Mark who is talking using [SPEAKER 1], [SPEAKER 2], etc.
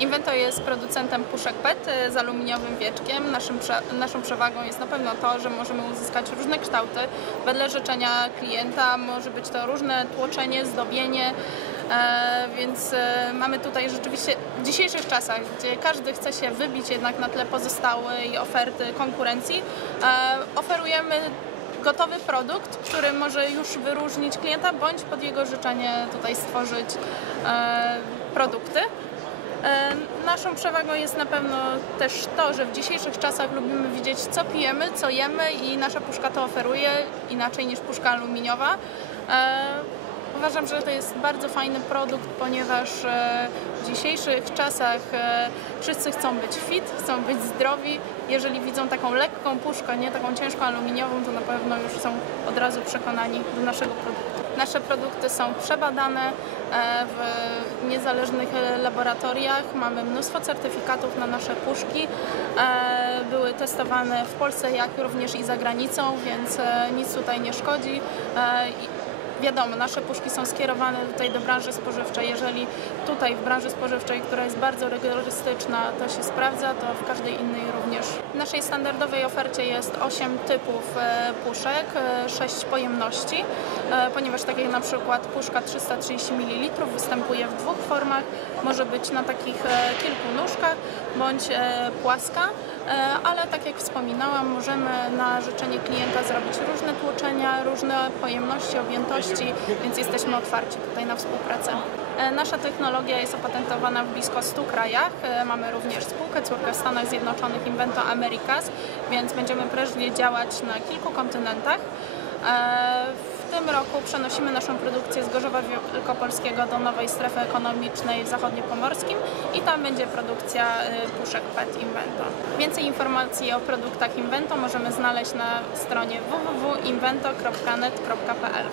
[SPEAKER 1] Invento jest producentem puszek PET z aluminiowym wieczkiem. Naszym, naszą przewagą jest na pewno to, że możemy uzyskać różne kształty wedle życzenia klienta. Może być to różne tłoczenie, zdobienie, e, więc e, mamy tutaj rzeczywiście w dzisiejszych czasach, gdzie każdy chce się wybić jednak na tle pozostałej oferty konkurencji, e, oferujemy gotowy produkt, który może już wyróżnić klienta, bądź pod jego życzenie tutaj stworzyć produkty. Naszą przewagą jest na pewno też to, że w dzisiejszych czasach lubimy widzieć, co pijemy, co jemy i nasza puszka to oferuje inaczej niż puszka aluminiowa. E, uważam, że to jest bardzo fajny produkt, ponieważ e, w dzisiejszych czasach wszyscy chcą być fit, chcą być zdrowi. Jeżeli widzą taką lekką puszkę, nie taką ciężką aluminiową, to na pewno już są od razu przekonani do naszego produktu. Nasze produkty są przebadane e, w niezależnych laboratoriach. Mamy mnóstwo certyfikatów na nasze puszki. E, były testowane w Polsce, jak również i za granicą, więc e, nic tutaj nie szkodzi wiadomo, nasze puszki są skierowane tutaj do branży spożywczej. Jeżeli tutaj w branży spożywczej, która jest bardzo rygorystyczna, to się sprawdza, to w każdej innej również. W naszej standardowej ofercie jest 8 typów e, puszek, 6 e, pojemności, e, ponieważ tak jak na przykład puszka 330 ml występuje w dwóch formach, może być na takich kilku nóżkach bądź płaska, ale tak jak wspominałam, możemy na życzenie klienta zrobić różne tłoczenia, różne pojemności, objętości, więc jesteśmy otwarci tutaj na współpracę. E, nasza technologia jest opatentowana w blisko 100 krajach. E, mamy również spółkę córkę w Stanach Zjednoczonych Invento Americas, więc będziemy prężnie działać na kilku kontynentach. E, w tym roku przenosimy naszą produkcję z Gorzowa Wielkopolskiego do nowej strefy ekonomicznej w zachodniopomorskim i tam będzie produkcja puszek PET Invento. Więcej informacji o produktach Invento możemy znaleźć na stronie www.invento.net.pl